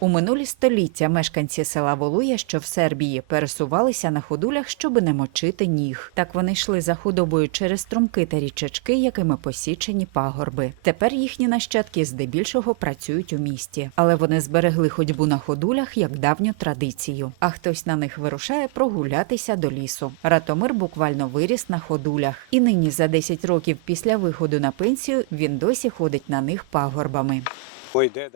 У минулі століття мешканці села Волуя, що в Сербії, пересувалися на ходулях, щоб не мочити ніг. Так вони йшли за худобою через струмки та річечки, якими посічені пагорби. Тепер їхні нащадки здебільшого працюють у місті, але вони зберегли ходьбу на ходулях як давню традицію. А хтось на них вирушає прогулятися до лісу. Ратомир буквально виріс на ходулях, і нині за 10 років після виходу на пенсію він досі ходить на них пагорбами.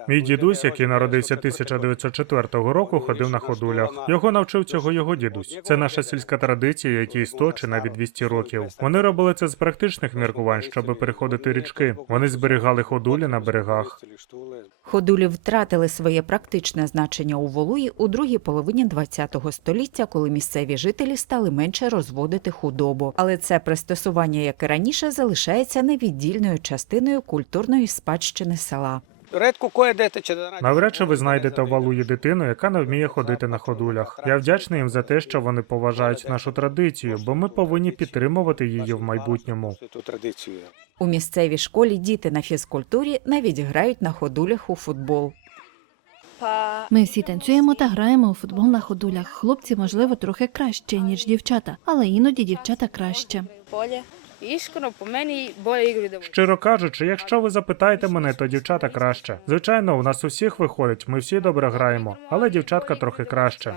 Мій дідусь, який народився 1904 року, ходив на ходулях. Його навчив цього його дідусь. Це наша сільська традиція, якій 100 чи навіть 200 років. Вони робили це з практичних міркувань, щоб переходити річки. Вони зберігали ходулі на берегах. Ходулі втратили своє практичне значення у Волуї у другій половині ХХ століття, коли місцеві жителі стали менше розводити худобу. Але це пристосування, як і раніше, залишається невіддільною частиною культурної спадщини села. Навряд чи ви знайдете в Валуї дитину, яка не вміє ходити на ходулях. Я вдячний їм за те, що вони поважають нашу традицію, бо ми повинні підтримувати її в майбутньому. У місцевій школі діти на фізкультурі навіть грають на ходулях у футбол. Ми всі танцюємо та граємо у футбол на ходулях. Хлопці, можливо, трохи краще, ніж дівчата, але іноді дівчата краще. Щиро кажучи, якщо ви запитаєте мене, то дівчата краще. Звичайно, у нас усіх виходить, ми всі добре граємо, але дівчатка трохи краще.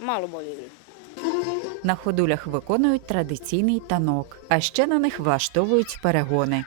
Мало на ходулях виконують традиційний танок, а ще на них влаштовують перегони.